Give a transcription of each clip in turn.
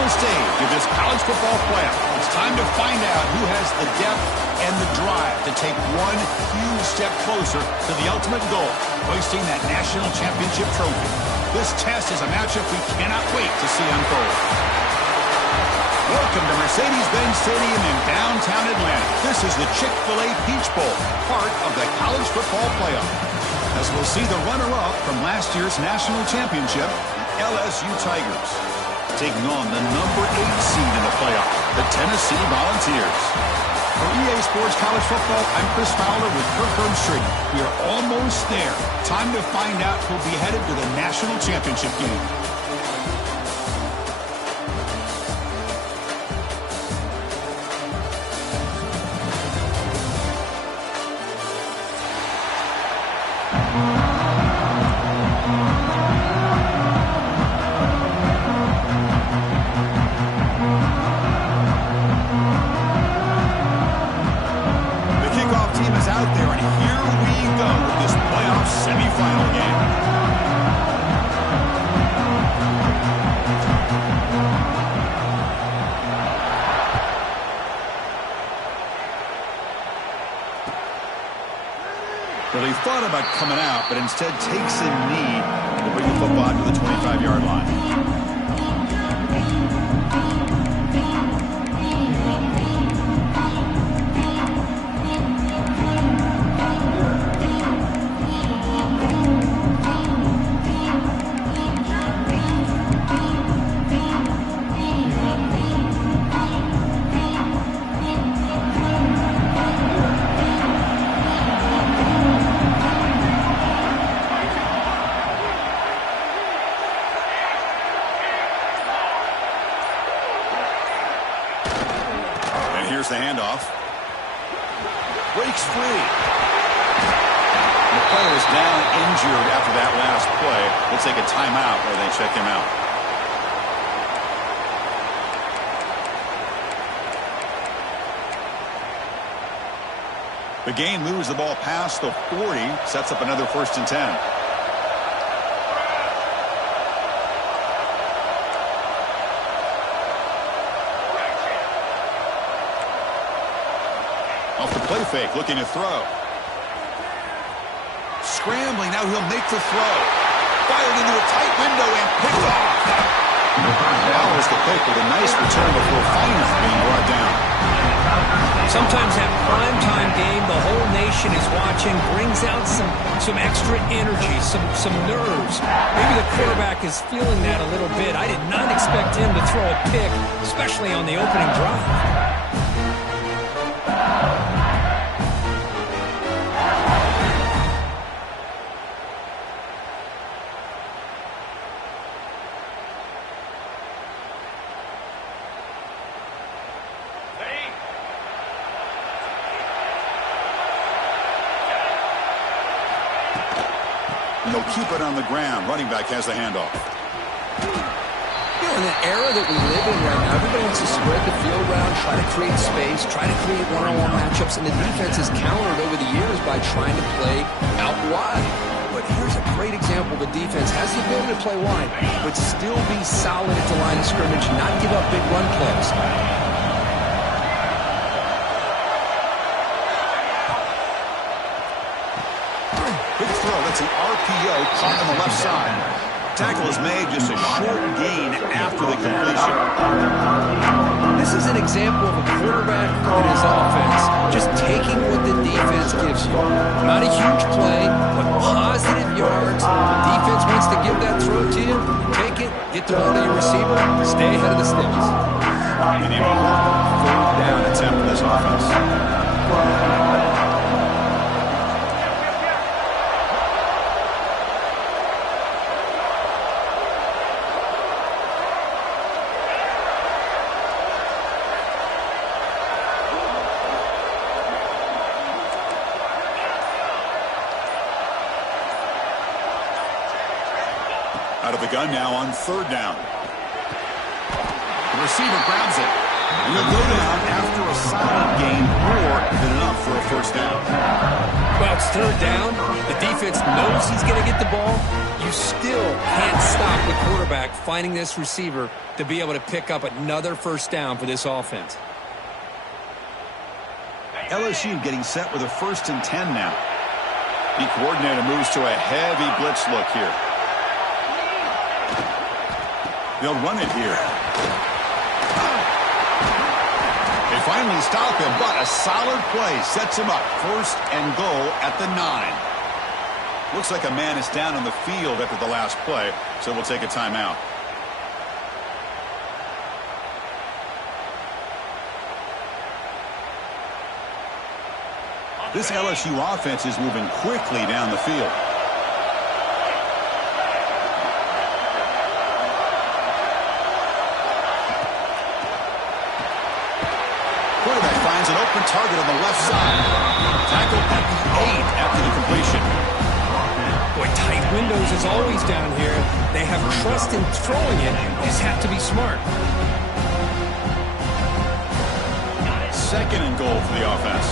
final stage of this college football playoff. It's time to find out who has the depth and the drive to take one huge step closer to the ultimate goal, hoisting that national championship trophy. This test is a matchup we cannot wait to see unfold. Welcome to Mercedes-Benz Stadium in downtown Atlanta. This is the Chick-fil-A Peach Bowl, part of the college football playoff. As we'll see the runner-up from last year's national championship, the LSU Tigers, taking on the number 8 seed in the playoff, the Tennessee Volunteers. For EA Sports College Football, I'm Chris Fowler with Kirk Herbstreit. We are almost there. Time to find out who'll be headed to the national championship game. Well, he thought about coming out, but instead takes a knee to bring the football to the 25-yard line. Here's the handoff. Breaks free. The player is down injured after that last play. Let's take a timeout where they check him out. The gain moves the ball past the 40, sets up another 1st and 10. Off the play fake, looking to throw. Scrambling, now he'll make the throw. Fired into a tight window and picked off. Follows the pick with a nice return before finally being brought down. Sometimes that primetime game, the whole nation is watching, brings out some extra energy, some nerves. Maybe the quarterback is feeling that a little bit. I did not expect him to throw a pick, especially on the opening drive. They'll keep it on the ground. Running back has the handoff. You know, in the era that we live in right now, everybody wants to spread the field around, try to create space, try to create one-on-one matchups, and the defense has countered over the years by trying to play out wide. But here's a great example. The defense has the ability to play wide, but still be solid at the line of scrimmage, not give up big run plays. That's an RPO caught on the left side. Tackle is made, just a short gain after the completion. This is an example of a quarterback and his offense just taking what the defense gives you. Not a huge play, but positive yards. The defense wants to give that throw to you. Take it, get the ball to your receiver, stay ahead of the sticks. An important 3rd down attempt for this offense. Out of the gun now on 3rd down. The receiver grabs it. And he'll go down after a solid gain, more than enough for a 1st down. Well, it's third down, the defense knows he's going to get the ball. You still can't stop the quarterback finding this receiver to be able to pick up another first down for this offense. LSU getting set with a 1st and 10 now. The coordinator moves to a heavy blitz look here. They'll run it here. They finally stop him, but a solid play sets him up. 1st and goal at the 9. Looks like a man is down on the field after the last play, so we'll take a timeout. This LSU offense is moving quickly down the field. Quarterback finds an open target on the left side. Tackled at the 8 after the completion. Boy, tight windows is always down here. They have trust in throwing it. You just have to be smart. 2nd and goal for the offense.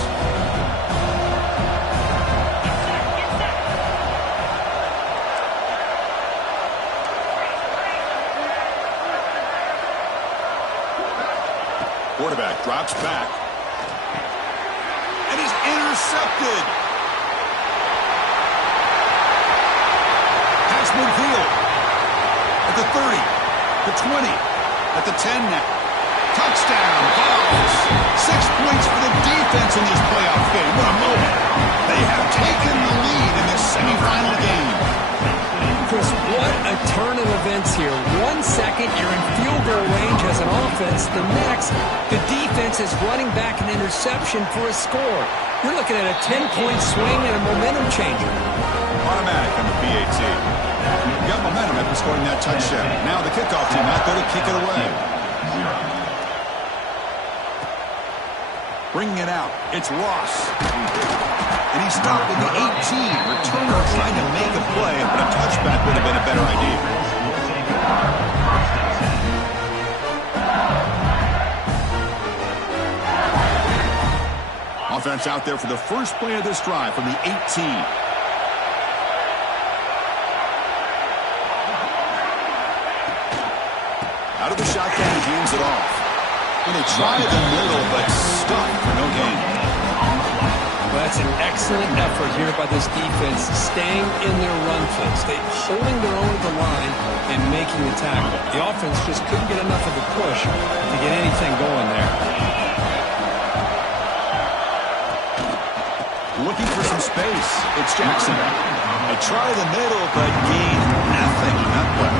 Quarterback drops back. And he's intercepted. Pass midfield. At the 30. The 20. At the 10 now. Touchdown. Vols. 6 points for the defense in this playoff game. What a moment. They have taken the lead in this semifinal game. Chris, what a turn of events here. 1 second, you're in field goal range as an offense. The next, the defense is running back an interception for a score. You're looking at a 10-point swing and a momentum changer. Automatic on the PAT. Got momentum after scoring that touchdown. Now the kickoff team out there to kick it away. Bringing it out. It's Ross. And he stopped at the 18. Returner trying to make a play, but a touchback would have been a better idea. Offense out there for the first play of this drive from the 18. Out of the shotgun, he hands it off. And they try the middle, but stuck for no gain. Well, that's an excellent effort here by this defense, staying in their run fix. They holding their own at the line and making the tackle. The offense just couldn't get enough of a push to get anything going there. Looking for some space. It's Jackson. They try the middle, but gain nothing on that play.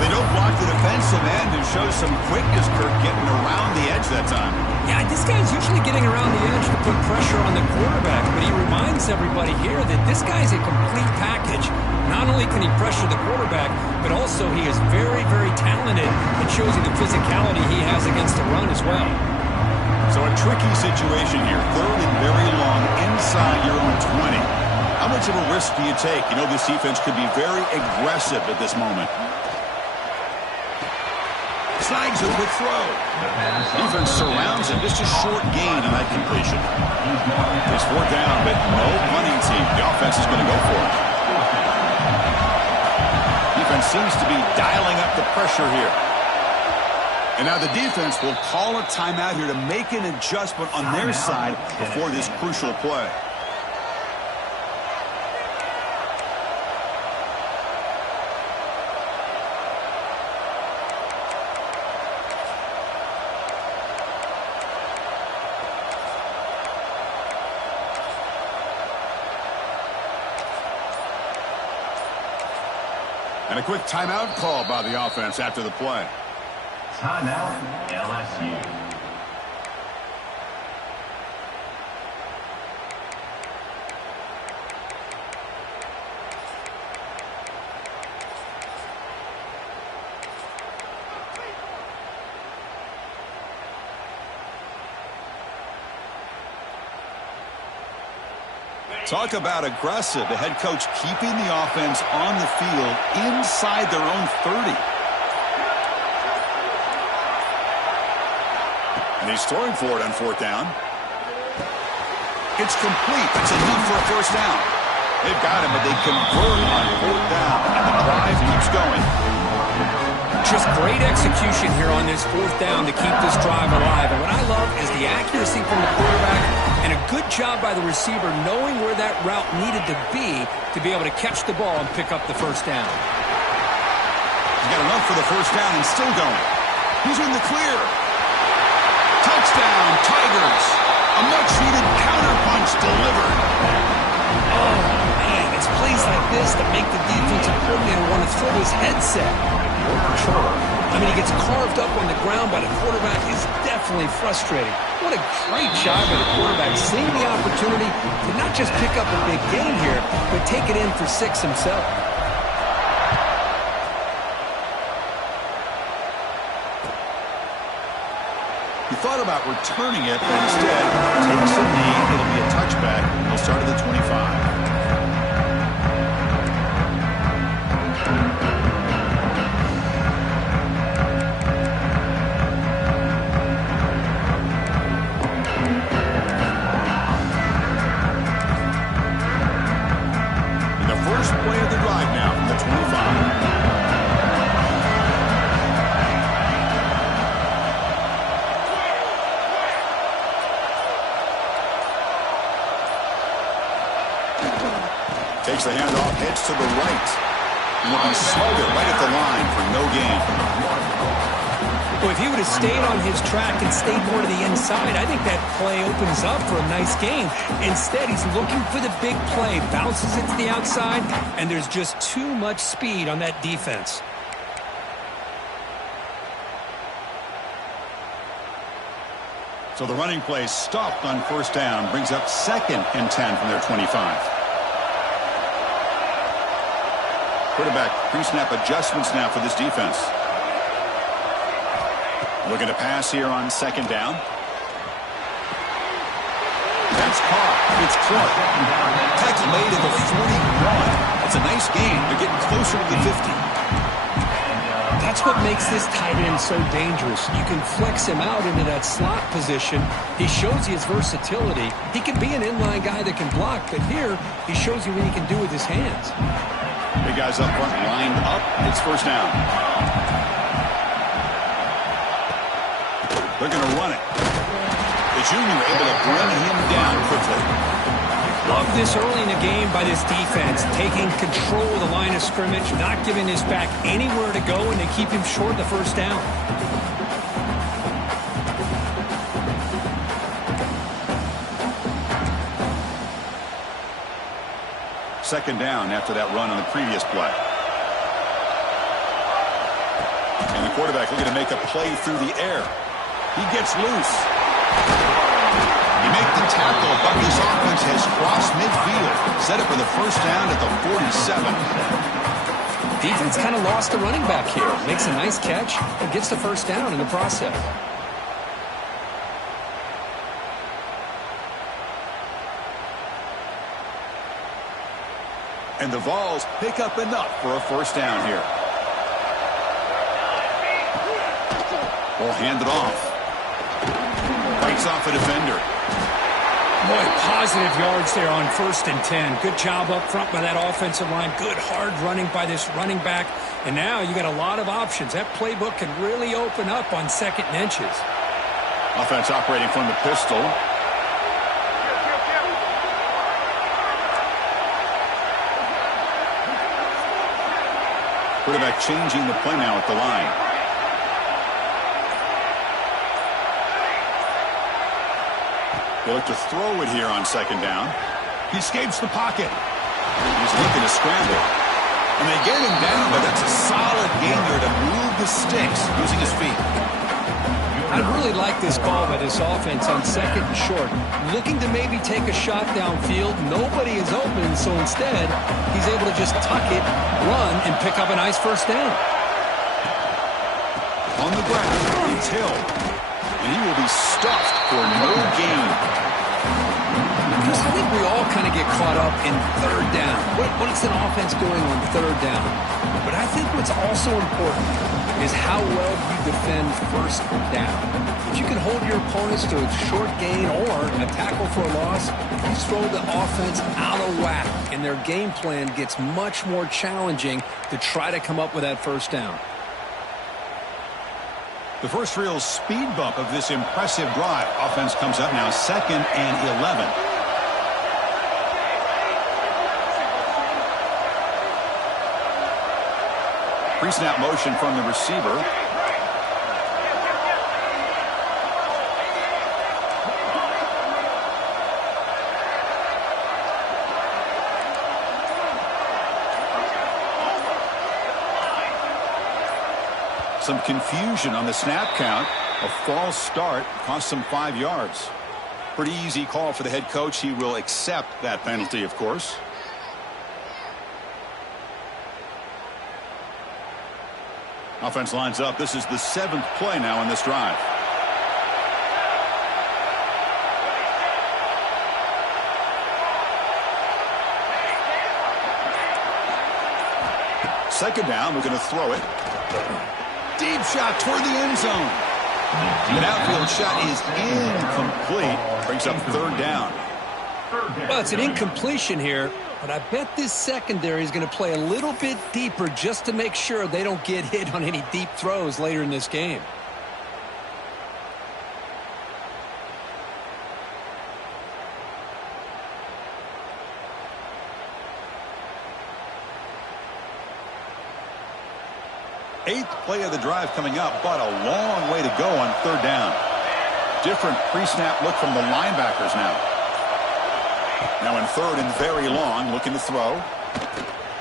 They don't block the defensive end and show some quickness, Kirk, getting around the edge that time. Yeah, this guy's usually getting around the edge to put pressure on the quarterback, but he reminds everybody here that this guy's a complete package. Not only can he pressure the quarterback, but also he is very, very talented and shows you the physicality he has against the run as well. So a tricky situation here. 3rd and very long inside your own 20. How much of a risk do you take? You know this defense could be very aggressive at this moment. Snags a good throw. Defense surrounds him. Just a short gain on that completion. It's 4th down, but no punting team. The offense is going to go for it. Defense seems to be dialing up the pressure here. And now the defense will call a timeout here to make an adjustment on their side before this crucial play. And a quick timeout call by the offense after the play. Timeout, LSU. Talk about aggressive. The head coach keeping the offense on the field inside their own 30. And he's throwing for it on 4th down. It's complete. That's enough for a first down. They've got him, but they convert on fourth down, and the drive keeps going. Just great execution here on this fourth down to keep this drive alive. And what I love is the accuracy from the quarterback and a good job by the receiver knowing where that route needed to be able to catch the ball and pick up the first down. He's got enough for the first down and still going. He's in the clear. Touchdown, Tigers. A much-needed counterpunch delivered. Oh, man, it's plays like this that make the defensive coordinator want to throw his headset. More control. I mean, he gets carved up on the ground by the quarterback. Is definitely frustrating. What a great job by the quarterback, seeing the opportunity to not just pick up a big gain here, but take it in for 6 himself. He thought about returning it, but instead takes a knee. It'll be a touchback. He'll start at the 25. Play of the drive now from the 25. Takes the handoff, heads to the right. And will be smothered right at the line for no gain. Well, if he would have stayed on his track and stayed more to the inside, I think that play opens up for a nice gain. Instead, he's looking for the big play, bounces it to the outside, and there's just too much speed on that defense. So the running play stopped on first down, brings up 2nd and 10 from their 25. Quarterback pre-snap adjustments now for this defense. Looking to pass here on 2nd down. That's caught. It's Clark. Tackle made at the 41. That's a nice gain. They're getting closer to the 50. That's what makes this tight end so dangerous. You can flex him out into that slot position. He shows you his versatility. He can be an inline guy that can block, but here he shows you what he can do with his hands. Big guys up front lined up. It's first down. They're going to run it. The junior able to bring him down quickly. Love this early in the game by this defense, taking control of the line of scrimmage, not giving this back anywhere to go, and they keep him short of the first down. Second down after that run on the previous play. And the quarterback looking to make a play through the air. He gets loose. You make the tackle, but this offense has crossed midfield. Set up for the first down at the 47. Defense kind of lost the running back here. Makes a nice catch and gets the first down in the process. And the Vols pick up enough for a first down here. Will hand it off. Fights off a defender. Boy, positive yards there on 1st and 10. Good job up front by that offensive line. Good hard running by this running back. And now you got a lot of options. That playbook can really open up on 2nd and inches. Offense operating from the pistol. Quarterback changing the play now at the line. They look to throw it here on 2nd down. He escapes the pocket. He's looking to scramble. And they get him down, but that's a solid gain there to move the sticks using his feet. I really like this call by this offense on 2nd and short. Looking to maybe take a shot downfield. Nobody is open, so instead, he's able to just tuck it, run, and pick up a nice first down. On the ground, it's Hill. And he will be stuffed for no gain. Because I think we all kind of get caught up in 3rd down. What is an offense doing on 3rd down? But I think what's also important is how well you defend 1st down. If you can hold your opponents to a short gain or a tackle for a loss, he's thrown the offense out of whack, and their game plan gets much more challenging to try to come up with that first down. The first real speed bump of this impressive drive. Offense comes up now 2nd and 11. Pre-snap motion from the receiver. Some confusion on the snap count. A false start cost him 5 yards. Pretty easy call for the head coach. He will accept that penalty, of course. Offense lines up. This is the 7th play now in this drive. Second down, we're going to throw it. Deep shot toward the end zone. An outfield shot is incomplete. Brings up 3rd down. Well, it's an incompletion here, but I bet this secondary is going to play a little bit deeper just to make sure they don't get hit on any deep throws later in this game. Eighth play of the drive coming up, but a long way to go on 3rd down. Different pre-snap look from the linebackers now. Now in 3rd and very long, looking to throw.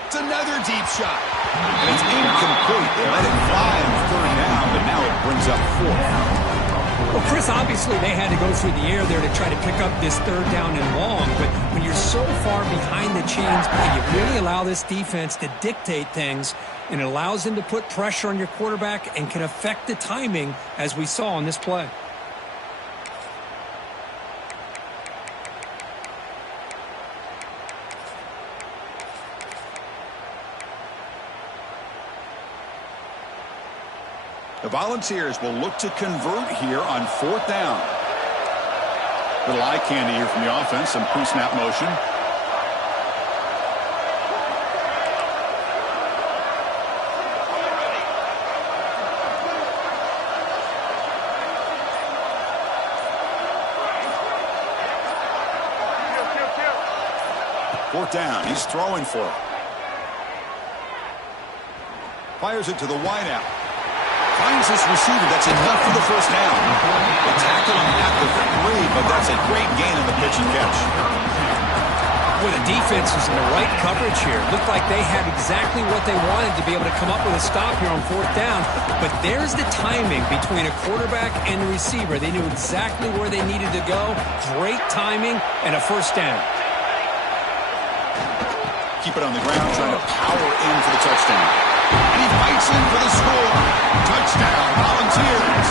It's another deep shot. And it's incomplete. They let it fly on 3rd down, but now it brings up 4th. Well, Chris, obviously they had to go through the air there to try to pick up this 3rd down and long, but when you're so far behind the chains, you really allow this defense to dictate things, and it allows them to put pressure on your quarterback and can affect the timing, as we saw on this play. The Volunteers will look to convert here on 4th down. Little eye candy here from the offense. Some pre-snap motion. Fourth down. He's throwing for it. Fires it to the wideout. Finds his receiver. That's enough for the first down. They tackle him at the 3, but that's a great gain on the pitch and catch. Well, the defense was in the right coverage here. Looked like they had exactly what they wanted to be able to come up with a stop here on 4th down. But there's the timing between a quarterback and the receiver. They knew exactly where they needed to go. Great timing and a first down. Keep it on the ground, trying to power in for the touchdown. And he fights in for the score. Touchdown, Volunteers.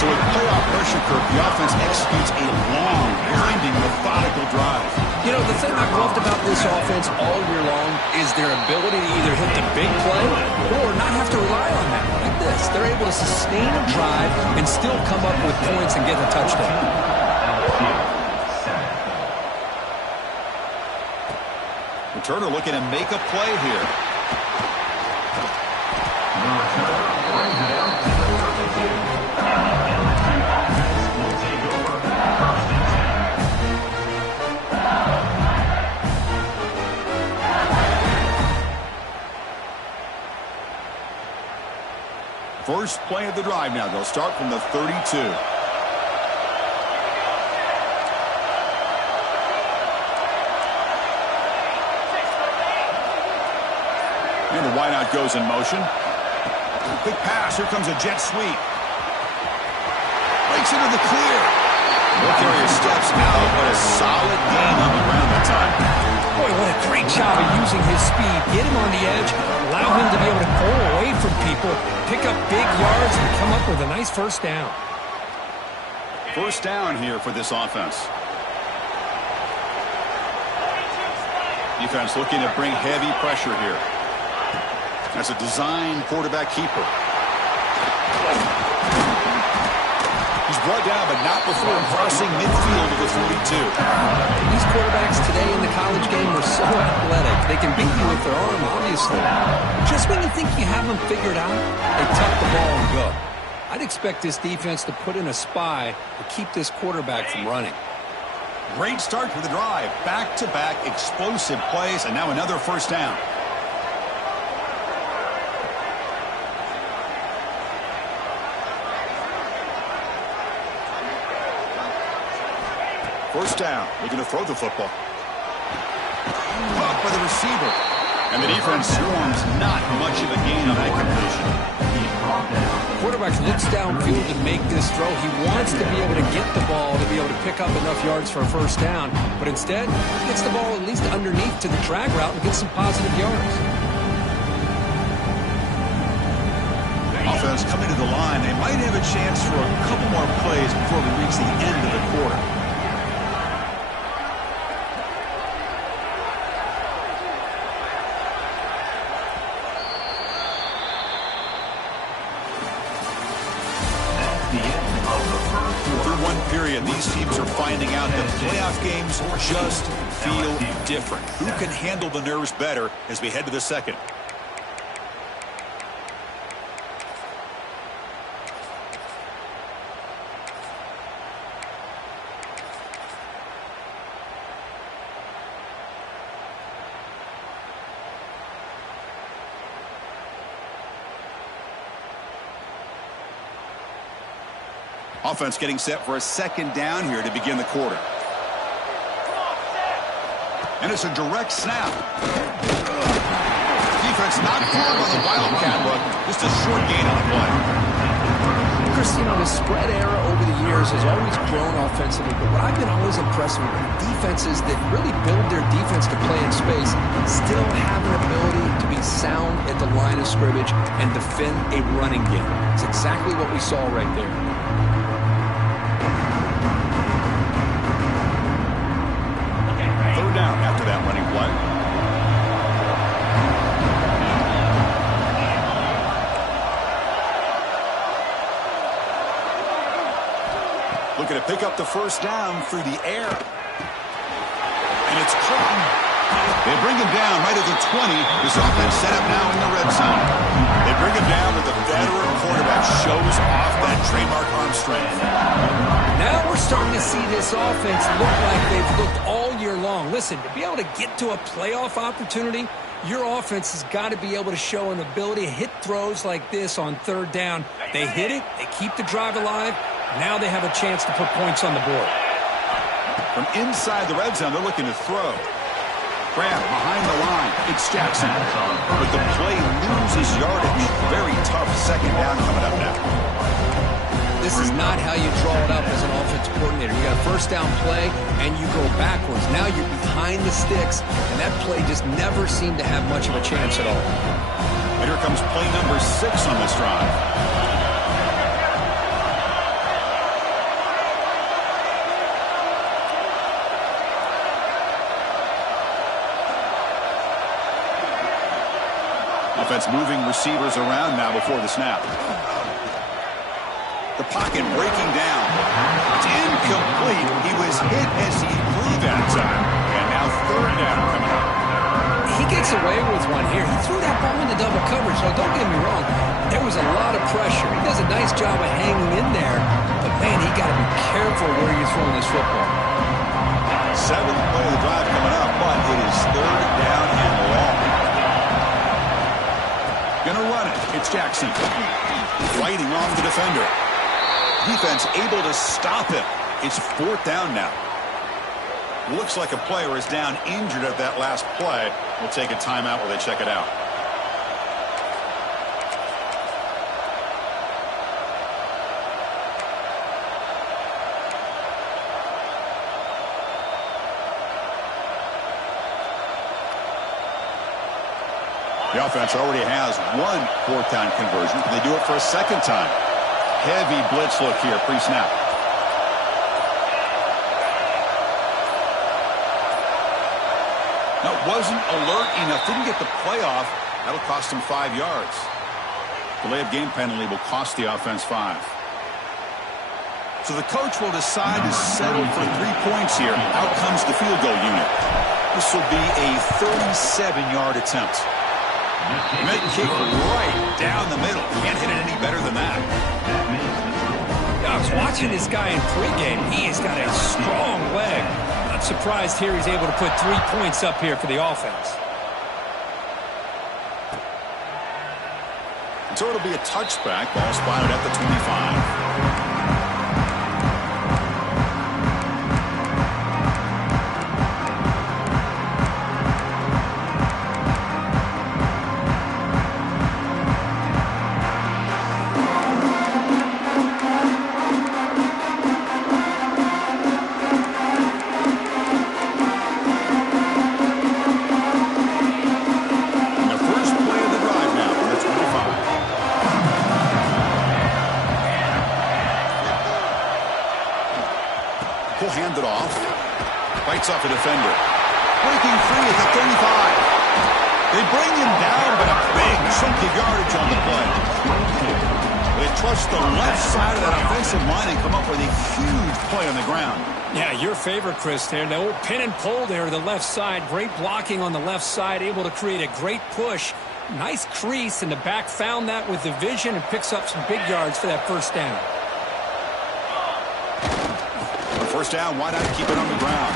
So with playoff pressure curve, the offense executes a long, winding, methodical drive. You know, the thing I've loved about this offense all year long is their ability to either hit the big play or not have to rely on that. Like this, they're able to sustain a drive and still come up with points and get the touchdown. Turner looking to make a play here. First play of the drive now. They'll start from the 32. And the wideout goes in motion. Quick pass. Here comes a jet sweep. Breaks into the clear. No carrier steps out, but a solid gain on the ground that time. Boy, what a great job of using his speed. Get him on the edge, allow him to be able to pull away from people, pick up big yards, and come up with a nice first down. First down here for this offense. Defense looking to bring heavy pressure here. That's a design quarterback keeper. He's brought down, but not before crossing midfield of the 42. These quarterbacks today in the college game are so athletic. They can beat you with their arm, obviously. Just when you think you have them figured out, they tuck the ball and go. I'd expect this defense to put in a spy to keep this quarterback from running. Great start for the drive. Back-to-back explosive plays, and now another first down. First down. Looking to throw the football. Caught by the receiver. And the defense swarms. Not much of a gain on that completion. The quarterback looks downfield to make this throw. He wants to be able to get the ball to be able to pick up enough yards for a first down. But instead, he gets the ball at least underneath to the drag route and gets some positive yards. Offense coming to the line. They might have a chance for a couple more plays before we reach the end of the quarter. Through one period, these teams are finding out that playoff games just feel different. Who can handle the nerves better as we head to the second? Offense getting set for a second down here to begin the quarter. And it's a direct snap. Defense not fooled by the Wildcat look. Just a short gain on the play. Chris, you know, the spread era over the years has always grown offensively, but what I've been always impressed with defenses that really build their defense to play in space still have an ability to be sound at the line of scrimmage and defend a running game. It's exactly what we saw right there. Down after that running play. Looking to pick up the first down through the air. And it's caught. They bring him down right at the 20. This offense set up now in the red zone. They bring him down with the veteran quarterback shows off that trademark arm strength. Now we're starting to see this offense look like they've looked all year long. Listen, to be able to get to a playoff opportunity, your offense has got to be able to show an ability to hit throws like this on third down. They hit it, they keep the drive alive. Now they have a chance to put points on the board. From inside the red zone, they're looking to throw. Grab behind the line. It's Jackson. But the play loses yardage. Very tough second down coming up now. This is not how you draw it up as an offensive coordinator. You got a first down play, and you go backwards. Now you're behind the sticks, and that play just never seemed to have much of a chance at all. And here comes play number 6 on this drive. Offense moving receivers around now before the snap. The pocket breaking down. It's incomplete. He was hit as he threw that time. And now third down coming up. He gets away with one here. He threw that ball into double coverage. So don't get me wrong. There was a lot of pressure. He does a nice job of hanging in there. But, man, he got to be careful where you're throwing this football. 7th play of the drive coming up, but it is third down and long. Gonna run it. It's Jackson. Fighting off the defender. Defense able to stop him. It's 4th down now. Looks like a player is down injured at that last play. We'll take a timeout while they check it out. The offense already has one 4th down conversion. Can they do it for a second time? Heavy blitz look here, pre-snap. No, wasn't alert enough. Didn't get the play off. That'll cost him 5 yards. Delay of game penalty will cost the offense 5. So the coach will decide to settle for 3 points here. Out comes the field goal unit. This will be a 37-yard attempt. Mid kick right down the middle. Can't hit it any better than that. I was watching this guy in pregame. He has got a strong leg. Not surprised here he's able to put 3 points up here for the offense. So it'll be a touchback. Ball spotted at the 25. Hand it off. Fights off a defender. Breaking free at the 35. They bring him down, but a big chunk of yardage on the play. They trust the left side of that offensive line and come up with a huge play on the ground. Yeah, your favorite, Chris, there. The old pin and pull there to the left side. Great blocking on the left side. Able to create a great push. Nice crease, and the back found that with the vision and picks up some big yards for that first down. First down, why not keep it on the ground?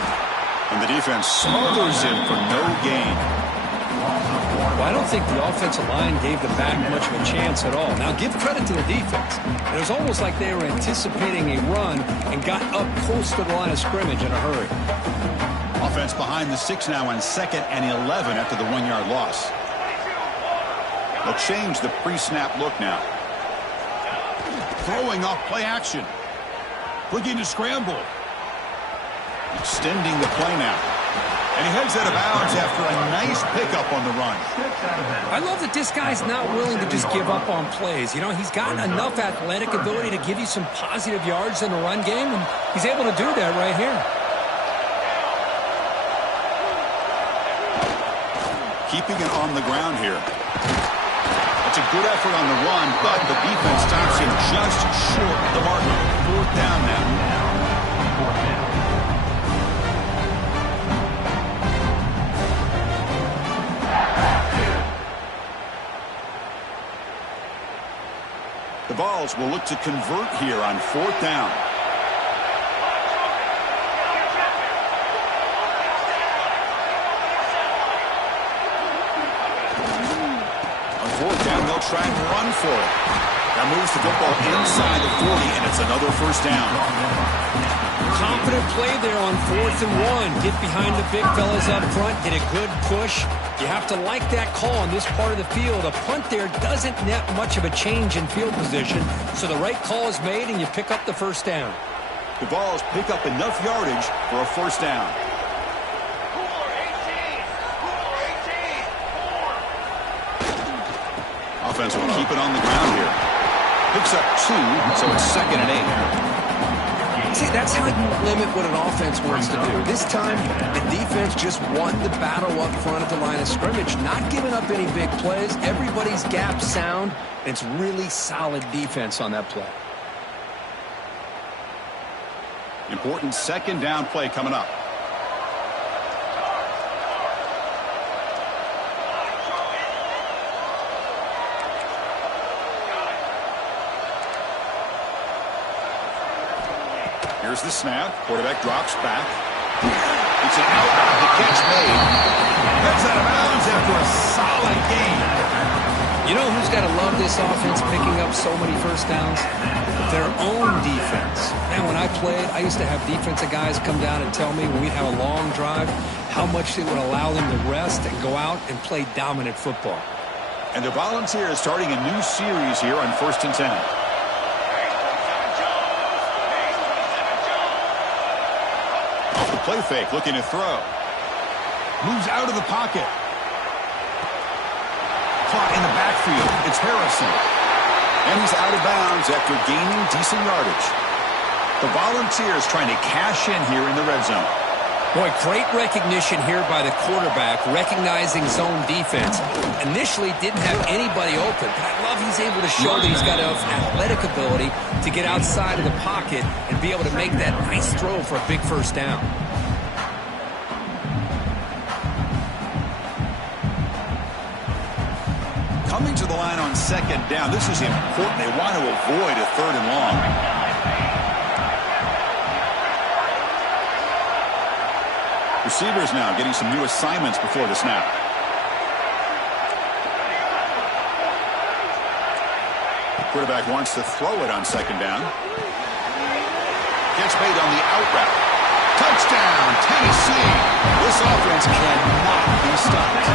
And the defense smothers him for no gain. Well, I don't think the offensive line gave the back much of a chance at all. Now, give credit to the defense. It was almost like they were anticipating a run and got up close to the line of scrimmage in a hurry. Offense behind the 6 now on 2nd and 11 after the 1-yard loss. They'll change the pre-snap look now. Throwing off play action. Looking to scramble. Extending the play now. And he heads out of bounds after a nice pickup on the run. I love that this guy's not willing to just give up on plays. You know, he's got enough athletic ability to give you some positive yards in the run game, and he's able to do that right here. Keeping it on the ground here. It's a good effort on the run, but the defense stops him just short of the marker. 4th down now. The Vols will look to convert here on 4th down. On 4th down, they'll try and run for it. That moves the football inside the 40, and it's another first down. Confident play there on 4th and 1. Get behind the big fellas up front. Get a good push. You have to like that call on this part of the field. A punt there doesn't net much of a change in field position, so the right call is made, and you pick up the first down. The Vols pick up enough yardage for a first down. Offense will keep it on the ground here. Picks up 2, so it's 2nd and 8. See, that's how you limit what an offense wants to do. This time, the defense just won the battle up front at the line of scrimmage, not giving up any big plays. Everybody's gap sound. It's really solid defense on that play. Important 2nd down play coming up. Here's the snap. Quarterback drops back. It's an out. The catch made. Heads out of bounds after a solid gain. You know who's got to love this offense picking up so many first downs? Their own defense. And when I played, I used to have defensive guys come down and tell me when we'd have a long drive how much it would allow them to rest and go out and play dominant football. And the Volunteers starting a new series here on 1st and 10. Play fake, looking to throw. Moves out of the pocket. Caught in the backfield. It's Harrison. And he's out of bounds after gaining decent yardage. The Volunteers trying to cash in here in the red zone. Boy, great recognition here by the quarterback, recognizing zone defense. Initially didn't have anybody open, but I love he's able to show that he's got enough athletic ability to get outside of the pocket and be able to make that nice throw for a big first down. Coming to the line on second down, this is important. They want to avoid a third and long. Receivers now getting some new assignments before the snap. Quarterback wants to throw it on second down. Gets made on the out route. Touchdown, Tennessee. This offense cannot be stopped.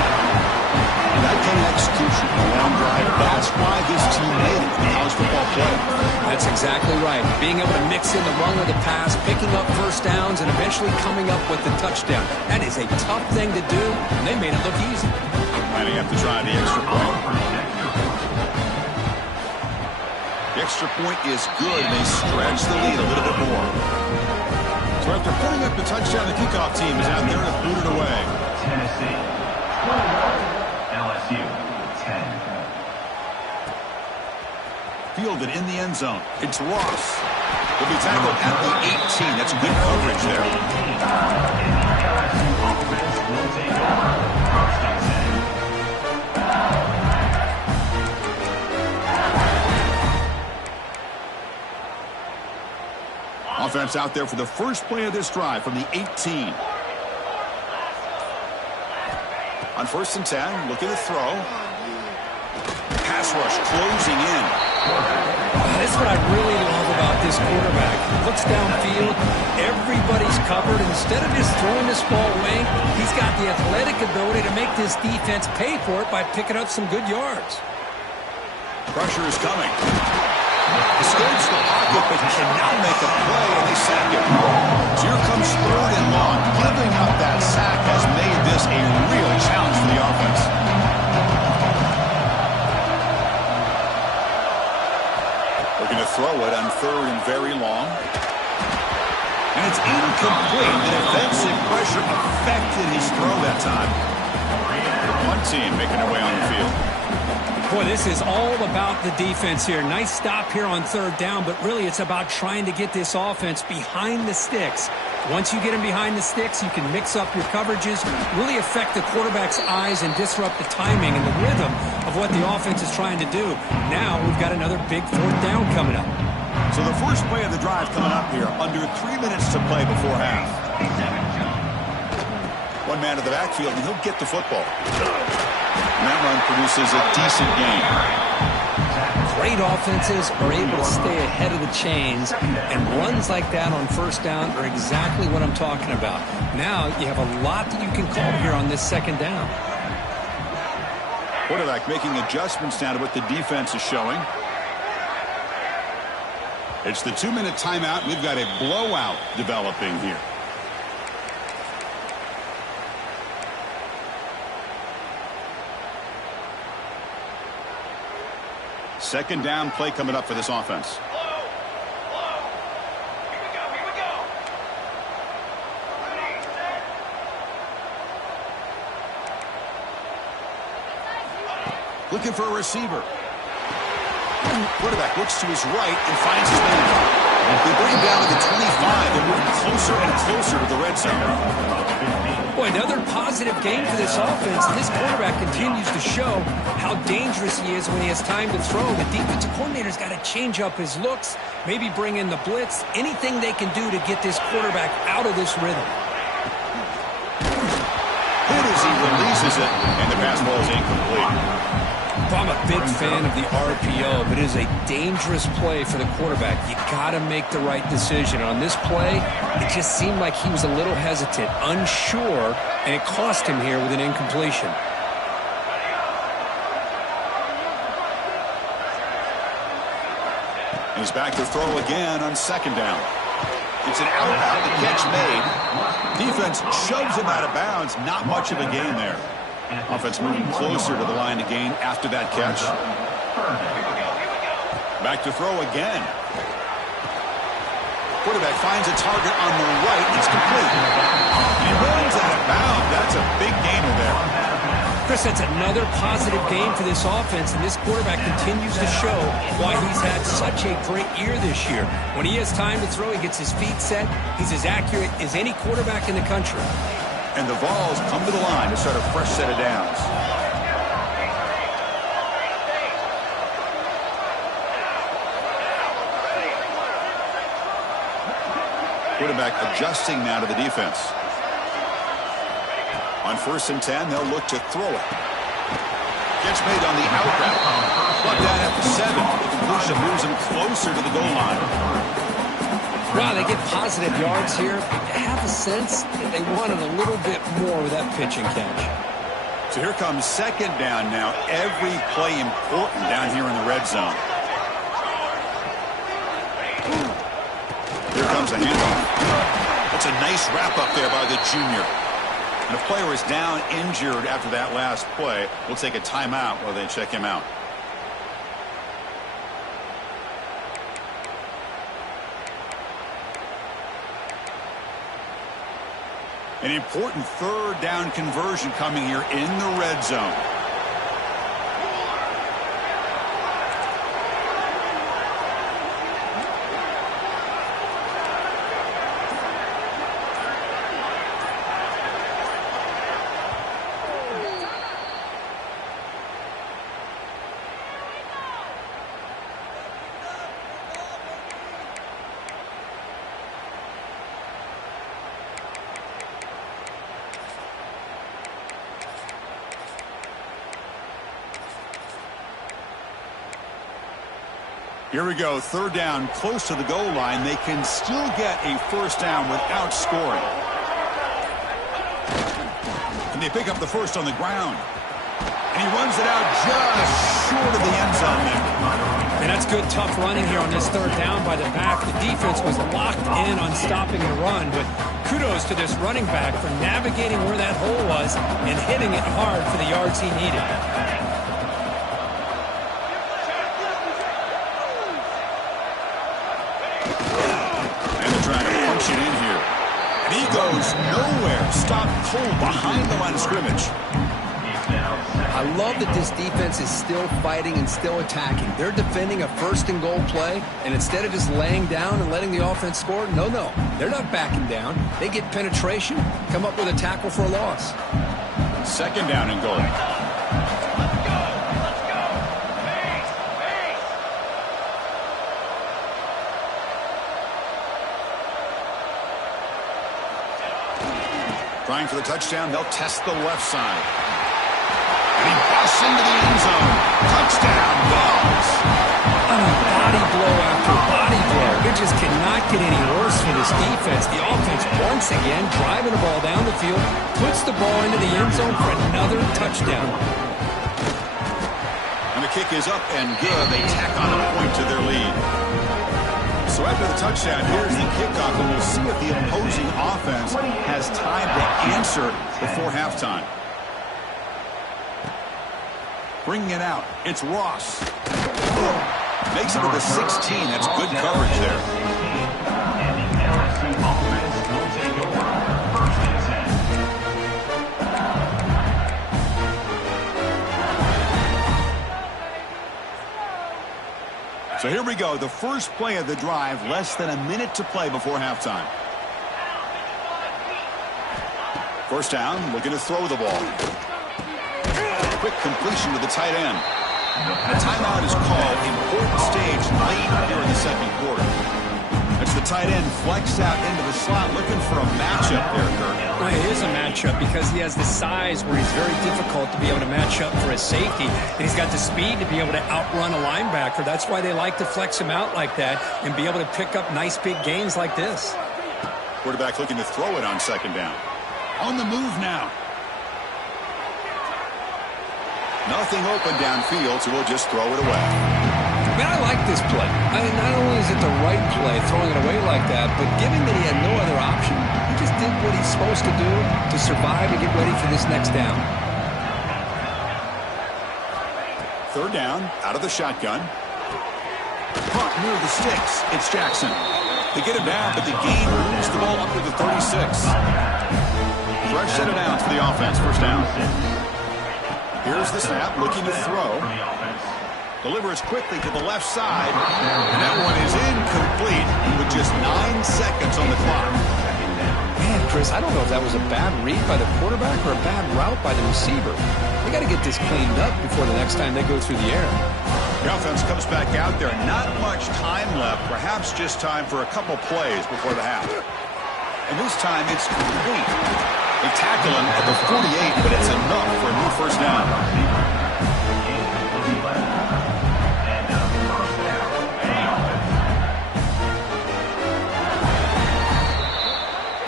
That kind of execution, a long drive, that's why this team made it in the college football playoff. That's exactly right. Being able to mix in the run with the pass, picking up first downs, and eventually coming up with the touchdown. That is a tough thing to do, and they made it look easy. Might have to try the extra point. The extra point is good, and they stretch the lead a little bit more. So after putting up the touchdown, the kickoff team is out there to boot it away. Tennessee. LSU 10. Fielded in the end zone. It's Ross. He'll be tackled at the 18. That's good coverage there. Offense out there for the first play of this drive from the 18. On 1st and 10, looking to throw. Pass rush closing in. That's what I really love about this quarterback. He looks downfield, everybody's covered. Instead of just throwing this ball away, he's got the athletic ability to make this defense pay for it by picking up some good yards. Pressure is coming. Escapes the pocket, but cannot make a play, and they sack him. So here comes 3rd and long. Giving up that sack has made this a real challenge for the offense. We're going to throw it on 3rd and very long. And it's incomplete. The defensive pressure affected his throw that time. One team making their way on the field. Boy, this is all about the defense here. Nice stop here on 3rd down, but really it's about trying to get this offense behind the sticks. Once you get them behind the sticks, you can mix up your coverages, really affect the quarterback's eyes and disrupt the timing and the rhythm of what the offense is trying to do. Now we've got another big 4th down coming up. So the first play of the drive coming up here, under 3 minutes to play before half. One man to the backfield, and he'll get the football. And that run produces a decent gain. Great offenses are able to stay ahead of the chains, and runs like that on 1st down are exactly what I'm talking about. Now you have a lot that you can call here on this 2nd down. Quarterback making adjustments now to what the defense is showing. It's the 2-minute timeout. We've got a blowout developing here. Second down play coming up for this offense. Looking for a receiver. Quarterback looks to his right and finds his man. They bring him down to the 25 and move closer and closer to the red zone. Boy, another positive game for this offense. This quarterback continues to show how dangerous he is when he has time to throw. The defensive coordinator's got to change up his looks, maybe bring in the blitz, anything they can do to get this quarterback out of this rhythm. Hit as he releases it, and the pass ball is incomplete. I'm a big fan of the RPO, but it is a dangerous play for the quarterback. You got to make the right decision. On this play, it just seemed like he was a little hesitant, unsure, and it cost him here with an incompletion. He's back to throw again on 2nd down. It's an out, the catch made. Defense shoves him out of bounds. Not much of a gain there. Offense moving closer to the line of gain after that catch. Back to throw again. Quarterback finds a target on the right. It's complete. He runs out of bounds. That's a big gainer there. Chris, that's another positive game for this offense, and this quarterback continues to show why he's had such a great year this year. When he has time to throw, he gets his feet set. He's as accurate as any quarterback in the country. And the Vols come to the line to start a fresh set of downs. Quarterback adjusting now to the defense. On 1st and 10, they'll look to throw it. Gets made on the out route. Brought down at the 7. The completion moves him closer to the goal line. Wow, they get positive yards here. I have a sense that they wanted a little bit more with that pitch and catch. So here comes 2nd down now. Every play important down here in the red zone. Here comes a handoff. That's a nice wrap up there by the junior. And the player is down injured after that last play. We'll take a timeout while they check him out. An important 3rd down conversion coming here in the red zone. Here we go, 3rd down, close to the goal line. They can still get a 1st down without scoring. And they pick up the 1st on the ground. And he runs it out just short of the end zone there. And that's good, tough running here on this 3rd down by the back. The defense was locked in on stopping the run, but kudos to this running back for navigating where that hole was and hitting it hard for the yards he needed. He goes nowhere. Stopped cold behind the line of scrimmage. I love that this defense is still fighting and still attacking. They're defending a 1st and goal play, and instead of just laying down and letting the offense score, no, they're not backing down. They get penetration, come up with a tackle for a loss. 2nd down and goal. Trying for the touchdown, they'll test the left side. And he busts into the end zone. Touchdown, Vols. Body blow after body blow. It just cannot get any worse for this defense. The offense once again driving the ball down the field, puts the ball into the end zone for another touchdown. And the kick is up and good. They tack on a point to their lead. So after the touchdown, here's the kickoff, and we'll see if the opposing offense has time to answer before halftime. Bringing it out, it's Ross. Makes it to the 16. That's good coverage there. So here we go, the first play of the drive, less than a minute to play before halftime. 1st down, looking to throw the ball. Quick completion to the tight end. A timeout is called, important stage late here in the 2nd quarter. That's the tight end flexed out into the slot, looking for a matchup there, Kirk. Well, it is a matchup because he has the size where he's very difficult to be able to match up for his safety. And he's got the speed to be able to outrun a linebacker. That's why they like to flex him out like that and be able to pick up nice big gains like this. Quarterback looking to throw it on 2nd down. On the move now. Nothing open downfield, so we'll just throw it away. Man, I like this play. I mean, not only is it the right play, throwing it away like that, but given that he had no other option, he just did what he's supposed to do to survive and get ready for this next down. 3rd down, out of the shotgun. Caught near the sticks. It's Jackson. They get him down, but the gain moves the ball up to the 36. Fresh set of downs for the offense. First down. Here's the snap, looking to throw. Delivers quickly to the left side. And that one is incomplete with just 9 seconds on the clock. Man, Chris, I don't know if that was a bad read by the quarterback or a bad route by the receiver. They got to get this cleaned up before the next time they go through the air. The offense comes back out there. Not much time left. Perhaps just time for a couple plays before the half. And this time it's complete. They tackle him at the 48, but it's enough for a new first down.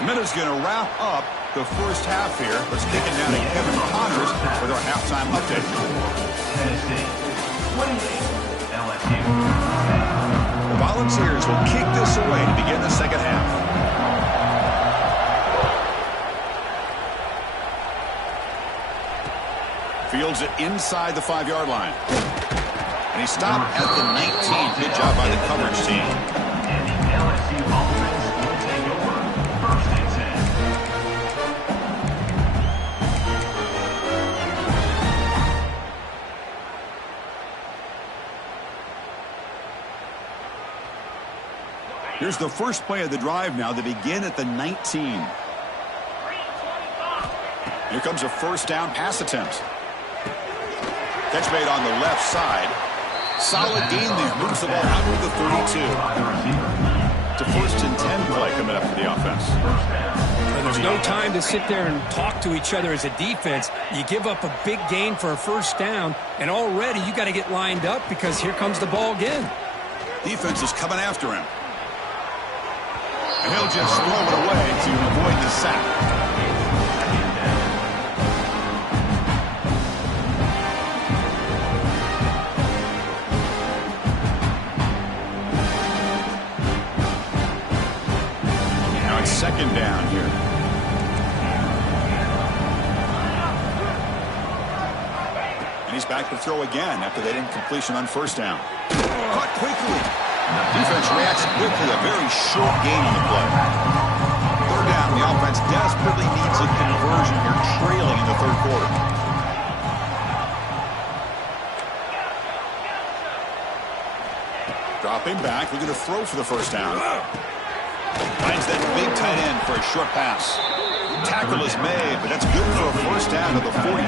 Minute's going to wrap up the first half here. Let's kick it down to Kevin Connors with our halftime update. Tennessee, 28, LSU. The Volunteers will kick this away to begin the second half. Fields it inside the 5-yard line. And he stopped at the 19. Good job by the coverage team. And the LSU offense will take over first and 10. Here's the first play of the drive now. They begin at the 19. Here comes a first down pass attempt. Catch made on the left side. Solid gain there. Moves the ball out to the 32. It's a first and 10 play coming up for the offense. And there's no time to sit there and talk to each other as a defense. You give up a big gain for a first down, and already you got to get lined up because here comes the ball again. Defense is coming after him. And he'll just throw it away to avoid the sack. Second down here. And he's back to throw again after that incompletion on first down. Caught quickly. Defense reacts quickly. A very short gain on the play. Third down. The offense desperately needs a conversion here, trailing in the third quarter. Dropping back. Looking to throw for the first down. Finds that big tight end for a short pass. Tackle is made, but that's good for a first down to the 47.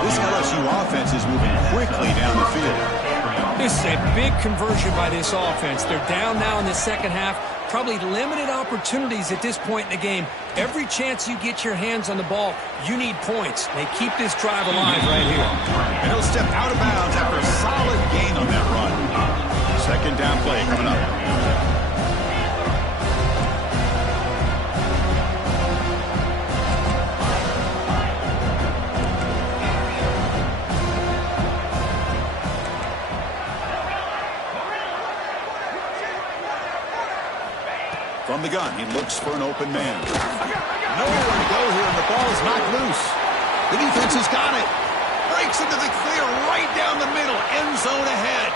This LSU offense is moving quickly down the field. This is a big conversion by this offense. They're down now in the second half. Probably limited opportunities at this point in the game. Every chance you get your hands on the ball, you need points. They keep this drive alive right here. And he'll step out of bounds after a solid gain on that run. Second down play coming up. From the gun, he looks for an open man. Nowhere to go here, and the ball is knocked loose. The defense has got it. Breaks into the clear right down the middle. End zone ahead.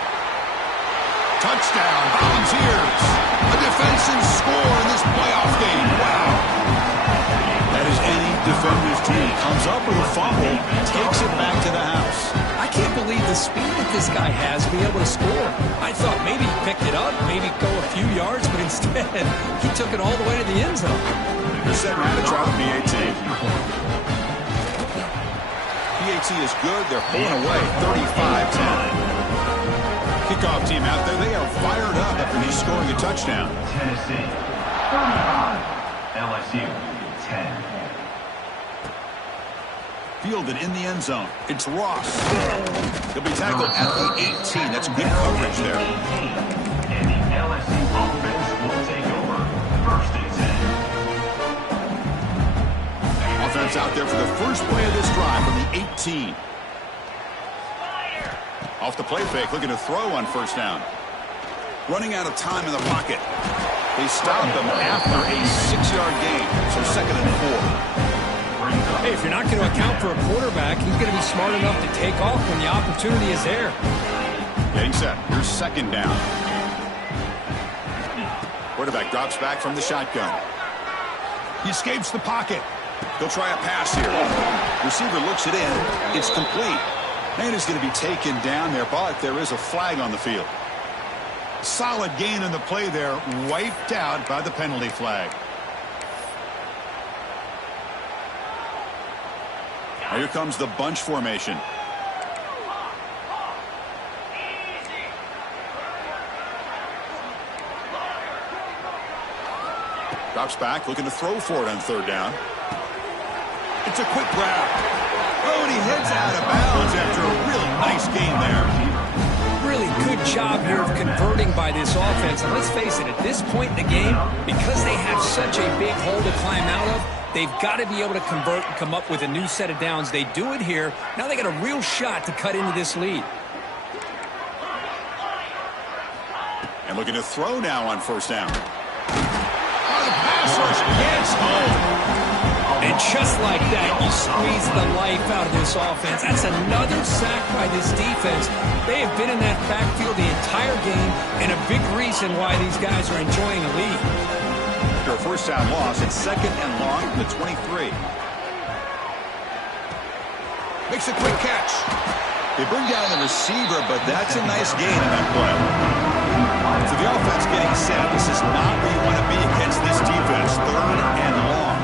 Touchdown, Volunteers. A defensive score in this playoff game. Wow. That is any defender's dream. Comes up with a fumble, takes it back to the house. I can't believe the speed that this guy has to be able to score. I thought maybe he picked it up, maybe go a few yards, but instead he took it all the way to the end zone. They're setting out to try the PAT. PAT is good. They're pulling away 35-10. Kickoff team out there. They are fired up after he's scoring a touchdown. Tennessee, 35, LSU, 10. Fielded in the end zone. It's Ross. He'll be tackled at the 18. That's good coverage there. And the LSU offense will take over first and 10. Offense out there for the first play of this drive from the 18. Off the play fake, looking to throw on first down. Running out of time in the pocket. They stopped them after a 6-yard gain. So second and 4. Hey, if you're not going to account for a quarterback, he's going to be smart enough to take off when the opportunity is there. Getting set. Here's second down. Quarterback drops back from the shotgun. He escapes the pocket. He'll try a pass here. Receiver looks it in. It's complete. And is going to be taken down there, but there is a flag on the field. Solid gain in the play there, wiped out by the penalty flag. Now here comes the bunch formation. Drops back, looking to throw for it on third down. It's a quick grab. Oh, and he heads out of bounds after a really nice gain there. Really good job here of converting by this offense. And let's face it, at this point in the game, because they have such a big hole to climb out of, they've got to be able to convert and come up with a new set of downs. They do it here. Now they got a real shot to cut into this lead. And looking to throw now on first down. Oh, the pass rush gets home. And just like that, you squeeze the life out of this offense. That's another sack by this defense. They have been in that backfield the entire game, and a big reason why these guys are enjoying a lead. After a first down loss, it's second and long from the 23. Makes a quick catch. They bring down the receiver, but that's a nice gain in that play. So the offense getting set. This is not where you want to be against this defense. Third and long.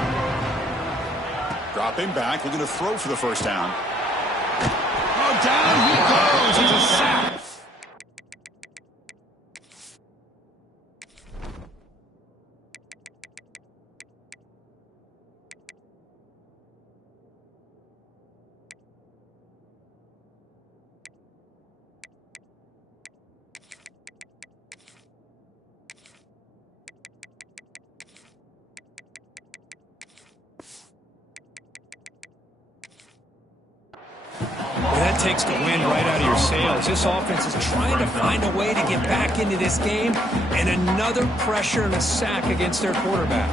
Dropping back, looking to throw for the first down. Oh, down he goes. It's a sack. Takes the wind right out of your sails. This offense is trying to find a way to get back into this game, and another pressure and a sack against their quarterback.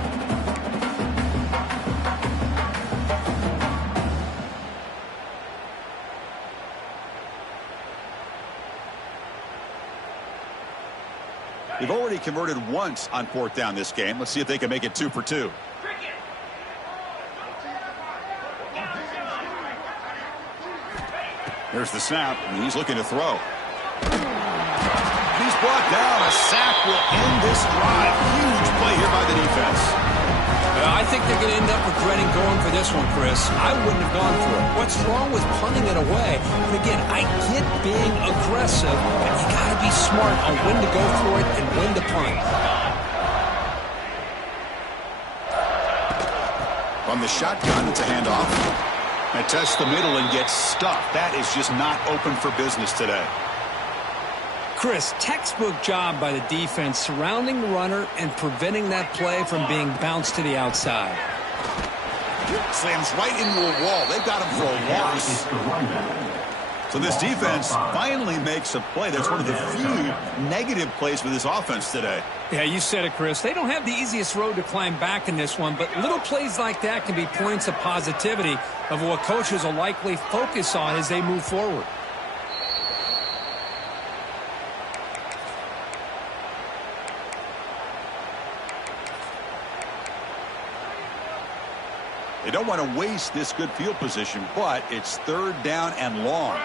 They've already converted once on fourth down this game. Let's see if they can make it 2 for 2. Here's the snap, and he's looking to throw. He's brought down. A sack will end this drive. Huge play here by the defense. I think they're going to end up regretting going for this one, Chris. I wouldn't have gone for it. What's wrong with punting it away? But again, I get being aggressive, but you got to be smart on when to go for it and when to punt. From the shotgun, it's a handoff. And tests the middle and gets stuffed. That is just not open for business today. Chris, textbook job by the defense surrounding the runner and preventing that play from being bounced to the outside. Slams right into a wall. They've got him for a loss. So this defense finally makes a play. That's one of the few negative plays for this offense today. Yeah, you said it, Chris. They don't have the easiest road to climb back in this one, but little plays like that can be points of positivity of what coaches will likely focus on as they move forward. They don't want to waste this good field position, but it's third down and long.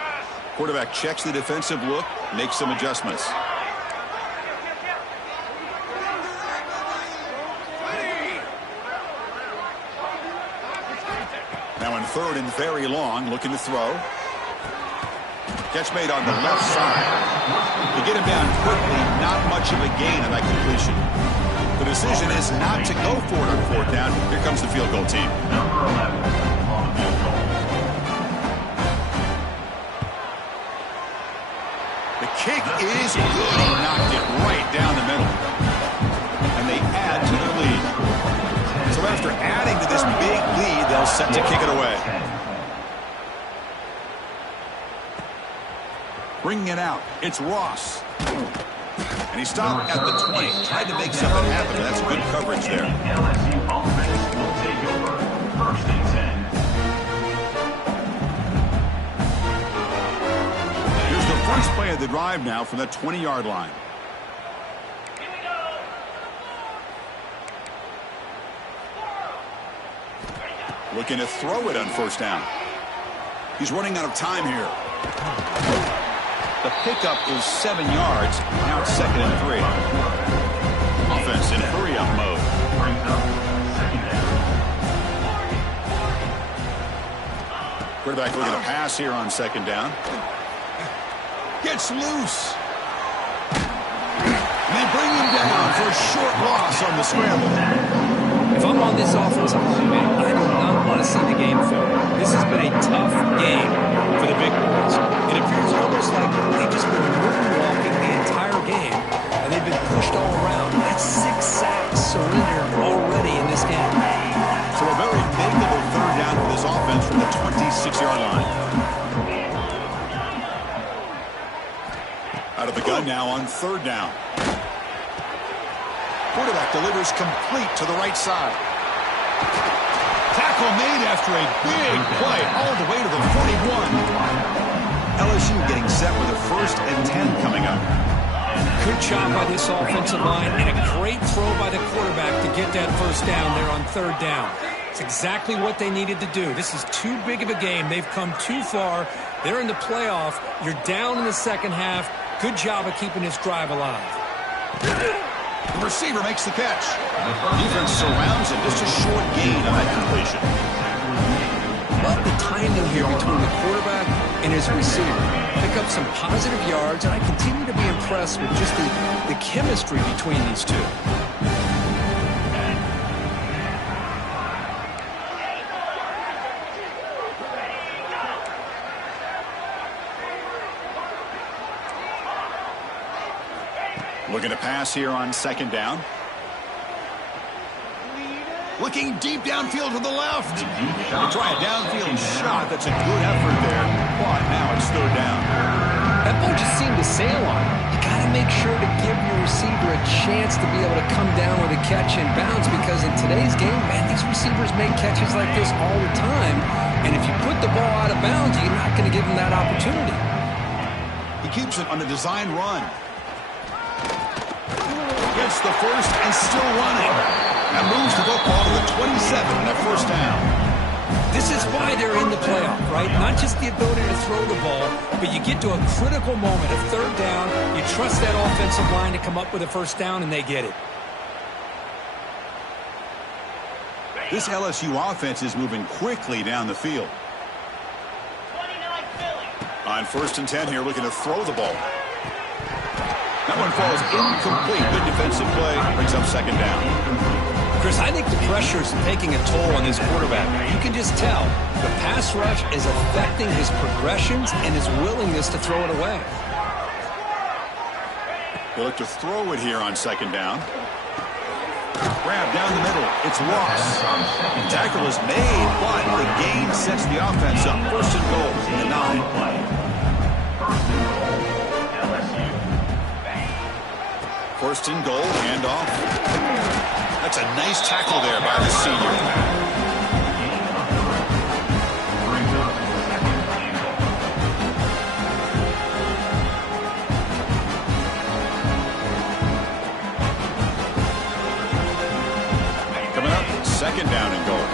Quarterback checks the defensive look, makes some adjustments. Now in third and very long, looking to throw. Catch made on the left side. To get him down quickly, not much of a gain on that completion. The decision is not to go for it on fourth down. Here comes the field goal team. Number 11 on the field goal. The kick is good. He knocked it right down the middle. And they add to their lead. So after adding to this big lead, they'll set to kick it away. Bringing it out, it's Ross. And he stopped at the 20. Tried to make something happen, but that's good coverage there. LSU offense will take over. First and 10. Here's the first play of the drive now from the 20-yard line. Looking to throw it on first down. He's running out of time here. The pickup is 7 yards. Now it's 2nd and 3. Offense in hurry-up mode. Quarterback looking to pass here on 2nd down. Gets loose. And they bring him down for a short loss on the scramble. If I'm on this offensive line, I do not want to see the game forward. This has been a tough game for the big boys. It appears almost like they've just been moonwalking the entire game, and they've been pushed all around. That's 6 sacks surrendered already in this game. So a very big-level 3rd down for this offense from the 26-yard line. Out of the gun now on 3rd down. Quarterback delivers complete to the right side. Tackle made after a big play all the way to the 41. LSU getting set with a 1st and 10 coming up. Good job by this offensive line and a great throw by the quarterback to get that 1st down there on 3rd down. It's exactly what they needed to do. This is too big of a game. They've come too far. They're in the playoff. You're down in the 2nd half. Good job of keeping this drive alive. The receiver makes the catch. Defense surrounds him. Just a short gain on that completion. Love the timing here between the quarterback and his receiver. Pick up some positive yards, and I continue to be impressed with just the chemistry between these two. Looking to pass here on 2nd down. Looking deep downfield to the left. They try a downfield shot. That's a good effort there. But now it's 3rd down. That ball just seemed to sail on him. You got to make sure to give your receiver a chance to be able to come down with a catch and bounce, because in today's game, man, these receivers make catches like this all the time. And if you put the ball out of bounds, you're not going to give them that opportunity. He keeps it on a design run. Gets the 1st and still running. And moves the football to the 27 and a 1st down. This is why they're in the playoff, right? Not just the ability to throw the ball, but you get to a critical moment, a 3rd down. You trust that offensive line to come up with a 1st down, and they get it. This LSU offense is moving quickly down the field. On 1st and 10 here, looking to throw the ball. That one falls incomplete. Good defensive play. Brings up 2nd down. Chris, I think the pressure is taking a toll on this quarterback. You can just tell the pass rush is affecting his progressions and his willingness to throw it away. They look to throw it here on 2nd down. Grab down the middle. It's Ross. The tackle is made, but the gain sets the offense up. 1st and goal from the 9. 1st and goal, handoff. That's a nice tackle there by the senior. Coming up, 2nd down and goal.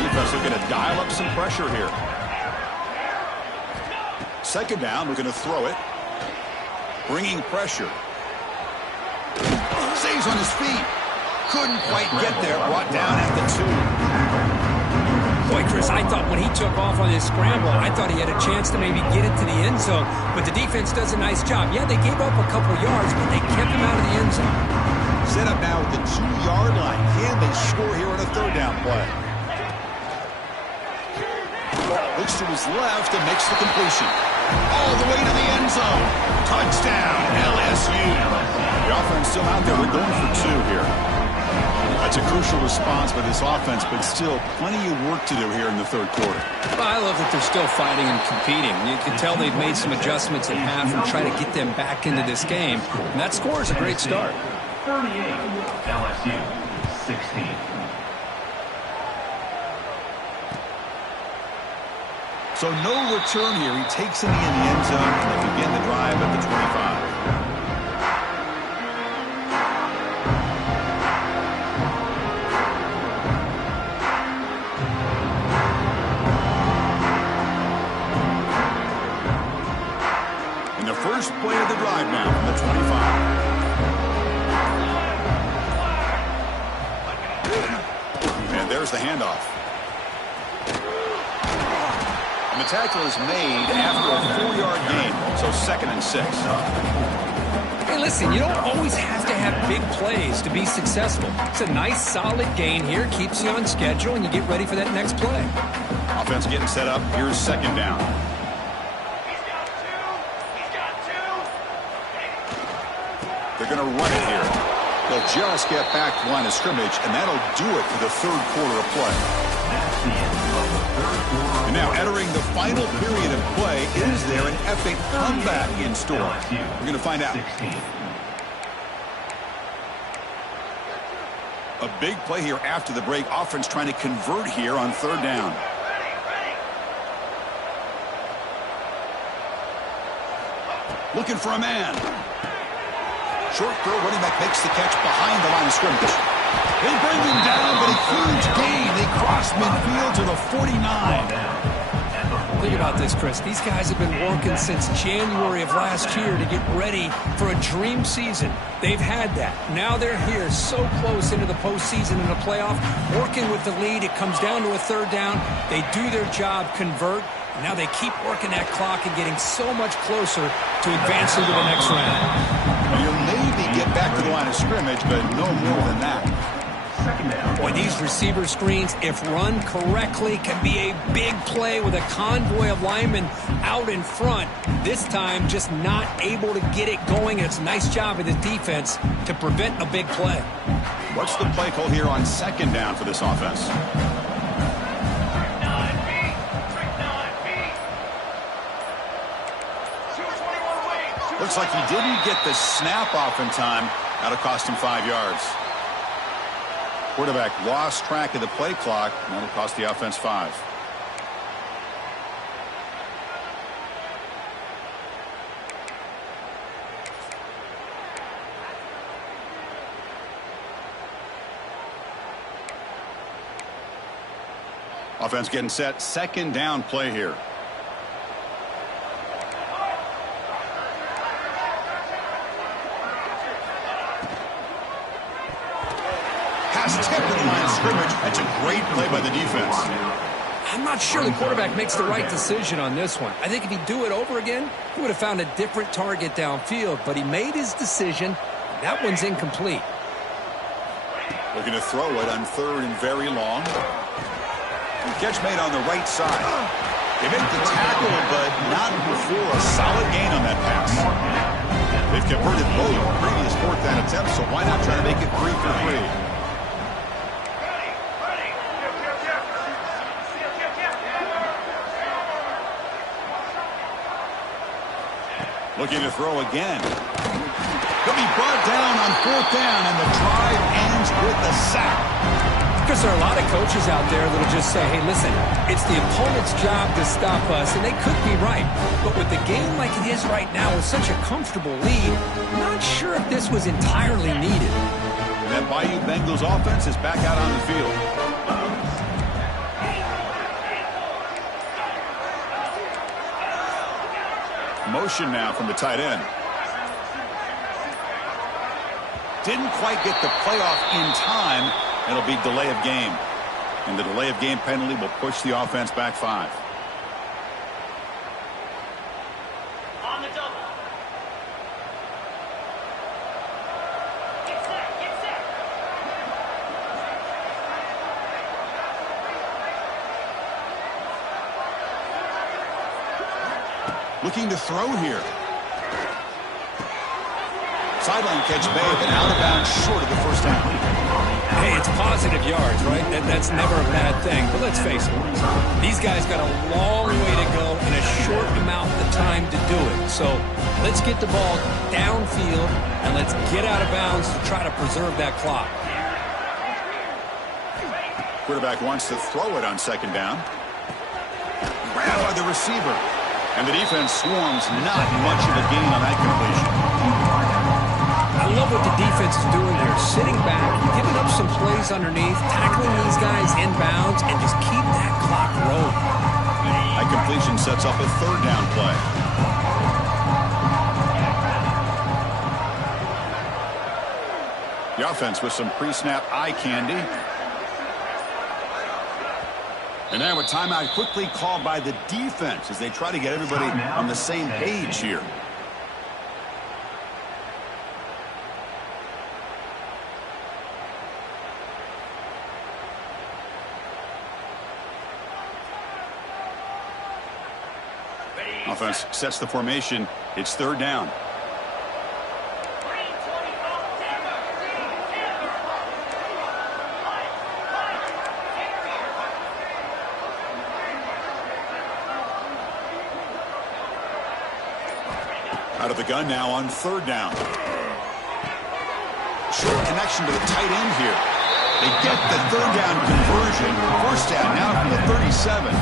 Defense looking to dial up some pressure here. 2nd down, we're going to throw it. Bringing pressure. Stays on his feet. Couldn't quite get there. Brought down at the 2. Boy, Chris, I thought when he took off on his scramble, I thought he had a chance to maybe get it to the end zone. But the defense does a nice job. Yeah, they gave up a couple yards, but they kept him out of the end zone. Set up now at the 2-yard line. Can they score here on a 3rd down play? Looks to his left and makes the completion. All the way to the end zone. Touchdown, LSU. The offense still out there. They're going for 2 here. That's a crucial response by this offense, but still plenty of work to do here in the 3rd quarter. Well, I love that they're still fighting and competing. You can tell they've made some adjustments at half and try to get them back into this game. And that score is a great start. 38, LSU, 16. So no return here. He takes it in the end zone, and they begin the drive at the 25. There's the handoff. And the tackle is made after a 4-yard gain, so 2nd and 6. Hey, listen, you don't always have to have big plays to be successful. It's a nice, solid gain here, keeps you on schedule, and you get ready for that next play. Offense getting set up. Here's 2nd down. They're going to run it here. They'll just get back to line of scrimmage, and that'll do it for the 3rd quarter of play. And now entering the final period of play, is there an epic comeback in store? We're going to find out. A big play here after the break. Offense trying to convert here on 3rd down. Looking for a man. Short throw, running back makes the catch behind the line of scrimmage. They bring him down, but a huge gain. They cross midfield to the 49. Think about this, Chris. These guys have been working since January of last year to get ready for a dream season. They've had that. Now they're here so close into the postseason and the playoff, working with the lead. It comes down to a 3rd down. They do their job, convert. And now they keep working that clock and getting so much closer to advancing to the next round. You'll maybe get back to the line of scrimmage, but no more than that. Boy, these receiver screens, if run correctly, can be a big play with a convoy of linemen out in front. This time, just not able to get it going. And it's a nice job of the defense to prevent a big play. What's the play call here on 2nd down for this offense? Looks like he didn't get the snap off in time. That'll cost him 5 yards. Quarterback lost track of the play clock, and that'll cost the offense 5. Offense getting set. 2nd down play here. Tip to the line of scrimmage. That's a great play by the defense. I'm not sure the quarterback makes the right decision on this one. I think if he'd do it over again, he would have found a different target downfield, but he made his decision. That one's incomplete. Looking to throw it on 3rd and very long. The catch made on the right side. They make the tackle, but not before a solid gain on that pass. They've converted both previous 4th down attempts, so why not try to make it 3 for 3? Looking to throw again. He'll be brought down on 4th down, and the drive ends with a sack. Because there are a lot of coaches out there that will just say, hey, listen, it's the opponent's job to stop us, and they could be right. But with the game like it is right now with such a comfortable lead, I'm not sure if this was entirely needed. And that Bayou Bengals offense is back out on the field. Motion now from the tight end. Didn't quite get the playoff in time. It'll be delay of game. And the delay of game penalty will push the offense back 5. On the double. Get set, get set. Looking to throw here. Sideline catch made, but out of bounds short of the 1st down. Hey, it's positive yards, right? That's never a bad thing. But let's face it, these guys got a long way to go in a short amount of time to do it. So let's get the ball downfield, and let's get out of bounds to try to preserve that clock. Quarterback wants to throw it on 2nd down. Grabbed by the receiver. And the defense swarms, not much of a gain on that completion. I love what the defense is doing here. Sitting back, giving up some plays underneath, tackling these guys inbounds, and just keep that clock rolling. That completion sets up a 3rd down play. The offense with some pre-snap eye candy. And now a timeout quickly called by the defense as they try to get everybody on the same page here. Offense sets the formation. It's third down. Out of the gun now on third down. Short connection to the tight end here. They get the third down conversion. First down now from the 37.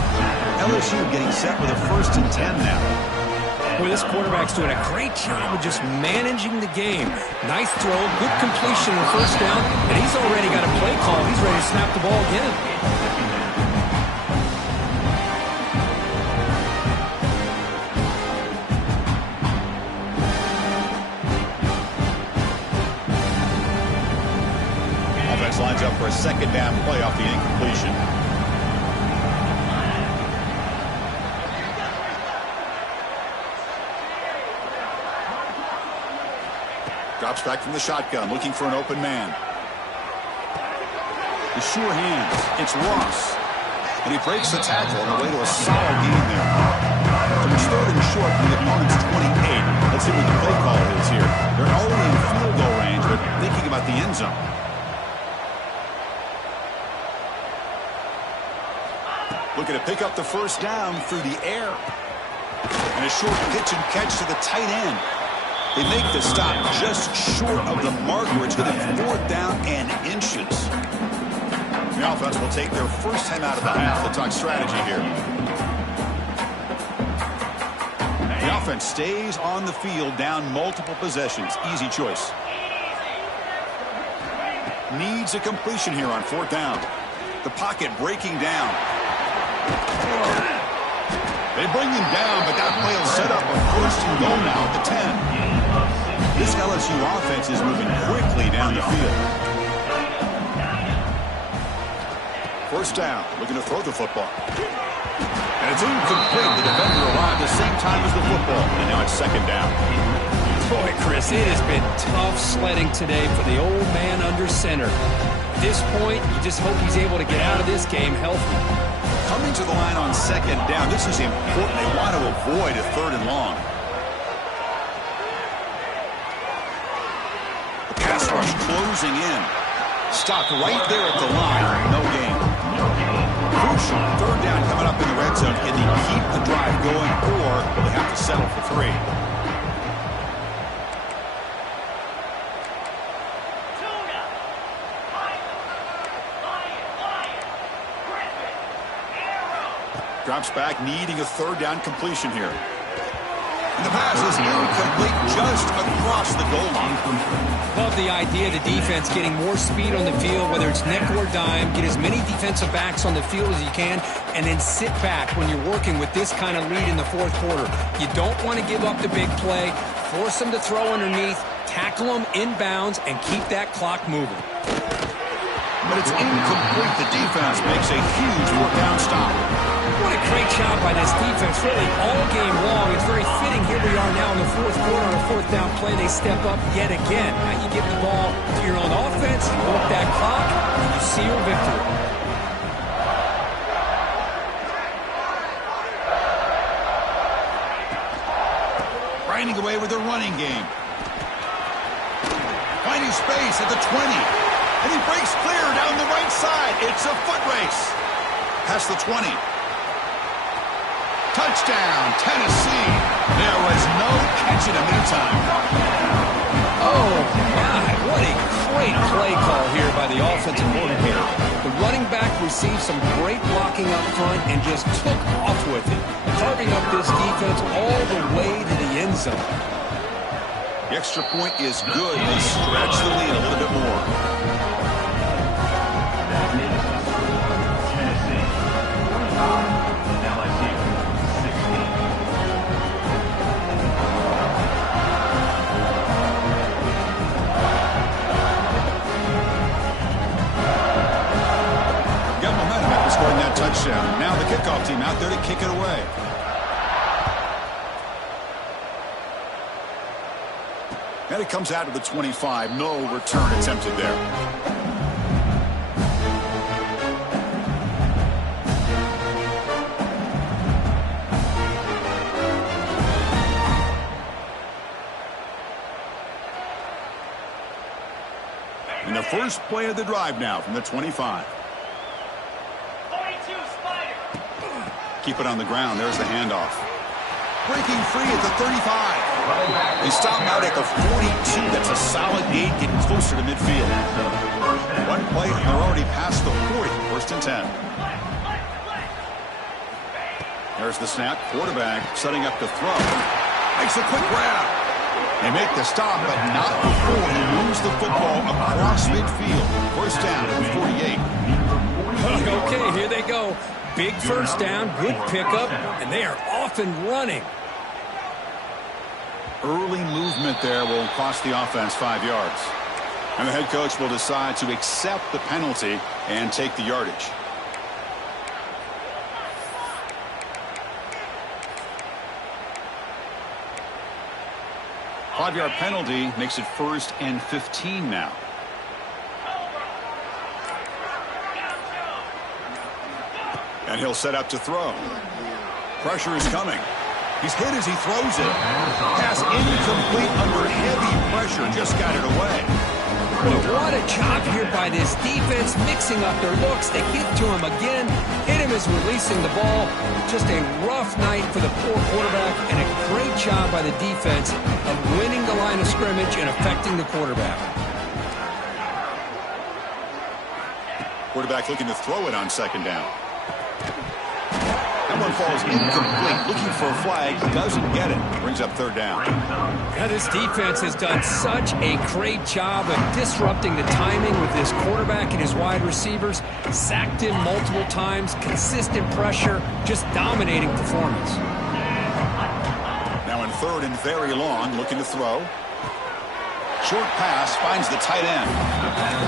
LSU getting set with a 1st and 10 now. Boy, this quarterback's doing a great job of just managing the game. Nice throw, good completion on first down, and he's already got a play call. He's ready to snap the ball again. Offense lines up for a second down play off the incompletion. Drops back from the shotgun, looking for an open man. The sure hands. It's Ross. And he breaks the tackle on the way to a solid gain there. So it's third and short from the opponent's 28. Let's see what the play call is here. They're already in field goal range, but thinking about the end zone. Looking to pick up the first down through the air. And a short pitch and catch to the tight end. They make the stop just short of the marker. It's going to be fourth down and inches. The offense will take their first time out of the half. They'll talk strategy here. The offense stays on the field, down multiple possessions. Easy choice. Needs a completion here on fourth down. The pocket breaking down. They bring him down, but that play will set up a first and goal now at the 10. This LSU offense is moving quickly down the field. First down, looking to throw the football. And it's incomplete. The defender arrived the same time as the football, and now it's second down. Boy, Chris, it has been tough sledding today for the old man under center. At this point, you just hope he's able to get out of this game healthy. Coming to the line on second down, this is important. They want to avoid a third and long. The pass rush closing in. Stopped right there at the line. No gain. Crucial third down coming up in the red zone. Can they keep the drive going, or will they have to settle for 3? Drops back, needing a third down completion here. And the pass is incomplete just across the goal line. Love the idea of the defense getting more speed on the field, whether it's nickel or dime. Get as many defensive backs on the field as you can, and then sit back when you're working with this kind of lead in the fourth quarter. You don't want to give up the big play. Force them to throw underneath, tackle them inbounds, and keep that clock moving. But it's incomplete. The defense makes a huge fourth down stop. What a great job by this defense, really all game long. It's very fitting. Here we are now in the fourth quarter on a fourth down play. They step up yet again. Now you give the ball to your own offense, you work that clock, and you seal victory. Grinding away with the running game. Finding space at the 20. And he breaks clear down the right side. It's a foot race. Past the 20. Touchdown, Tennessee. There was no catch in the meantime. Oh, my. What a great play call here by the offensive coordinator. The running back received some great blocking up front and just took off with it, carving up this defense all the way to the end zone. The extra point is good. They stretch the lead a little bit more. Scoring that touchdown. Now the kickoff team out there to kick it away. And it comes out to the 25. No return attempted there. And the first play of the drive now from the 25. 42 Spider. Keep it on the ground. There's the handoff. Breaking free at the 35. They stop him out at the 42. That's a solid gain, getting closer to midfield. One play, and they're already past the 40. First and 10. There's the snap. Quarterback setting up to throw. Makes a quick grab. They make the stop, but not before he moves the football across midfield. First down at the 48. Okay, here they go. Big first down, good pickup, and they are off and running. Early movement there will cost the offense 5 yards. And the head coach will decide to accept the penalty and take the yardage. Five-yard penalty makes it 1st and 15 now. And he'll set up to throw. Pressure is coming. He's hit as he throws it. Pass incomplete under heavy pressure. Just got it away. Well, what a job here by this defense, mixing up their looks. They get to him again. Hit him as releasing the ball. Just a rough night for the poor quarterback, and a great job by the defense of winning the line of scrimmage and affecting the quarterback. Quarterback looking to throw it on second down. That one falls incomplete. Looking for a flag. Doesn't get it. Brings up third down. Yeah, this defense has done such a great job of disrupting the timing with this quarterback and his wide receivers. Sacked him multiple times. Consistent pressure. Just dominating performance. Now in 3rd and very long. Looking to throw. Short pass finds the tight end.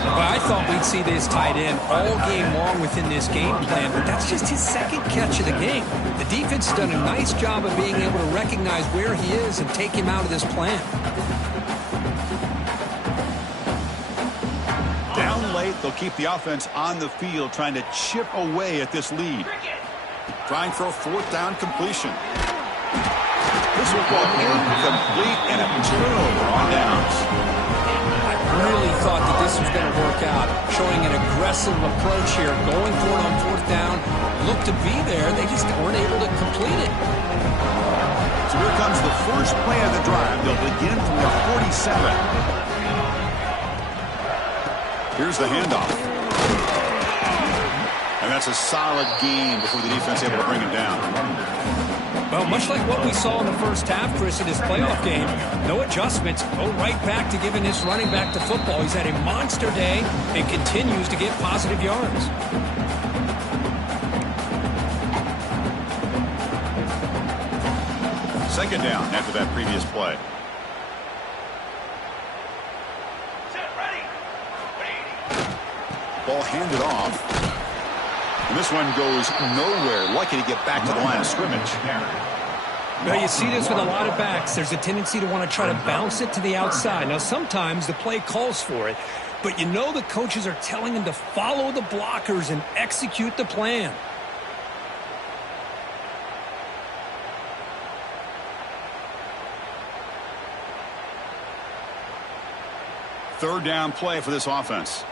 Well, I thought we'd see this tight end all game long within this game plan, but that's just his second catch of the game. The defense has done a nice job of being able to recognize where he is and take him out of this plan. Down late, they'll keep the offense on the field, trying to chip away at this lead. Trying for a 4th down completion. This will go incomplete and a turnover on downs. I really thought that this was going to work out, showing an aggressive approach here, going for it on 4th down. Looked to be there, they just weren't able to complete it. So here comes the first play of the drive. They'll begin from their 47. Here's the handoff. And that's a solid gain before the defense able to bring him down. Well, much like what we saw in the first half, Chris, in this playoff game, no adjustments, go right back to giving this running back the football. He's had a monster day and continues to get positive yards. Second down after that previous play. Ball handed off. And this one goes nowhere. Lucky to get back to the line of scrimmage. Now, you see this with a lot of backs. There's a tendency to want to try to bounce it to the outside. Now, sometimes the play calls for it, but you know the coaches are telling them to follow the blockers and execute the plan. Third down play for this offense.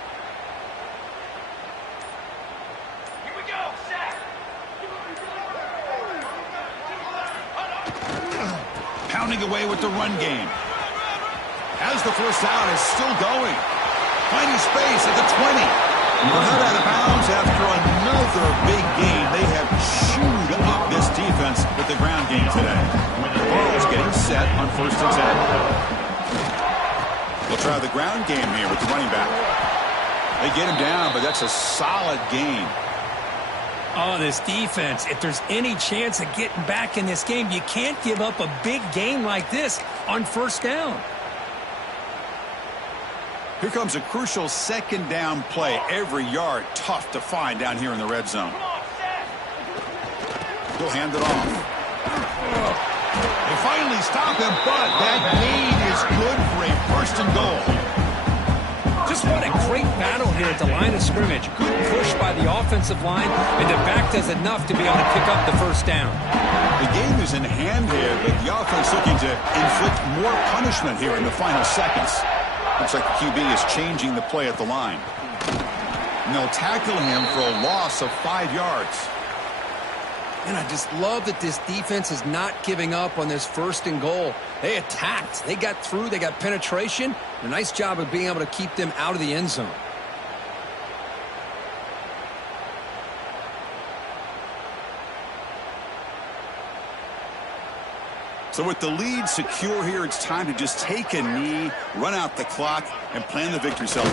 Pounding away with the run game. As the first down is still going. Finding space at the 20. We're not out of bounds after another big game. They have chewed up this defense with the ground game today. Vols getting set on 1st and 10. They'll try the ground game here with the running back. They get him down, but that's a solid game. Oh, this defense, if there's any chance of getting back in this game, you can't give up a big game like this on 1st down. Here comes a crucial 2nd down play. Every yard tough to find down here in the red zone. He'll hand it off. They finally stop him, but that gain is good for a first and goal. Just what a great battle here at the line of scrimmage. Good push by the offensive line, and the back does enough to be able to pick up the first down. The game is in hand here, but the offense looking to inflict more punishment here in the final seconds. Looks like the QB is changing the play at the line. And they'll tackle him for a loss of 5 yards. And I just love that this defense is not giving up on this first and goal. They attacked. They got through. They got penetration. A nice job of being able to keep them out of the end zone. So with the lead secure here, it's time to just take a knee, run out the clock, and plan the victory celebration.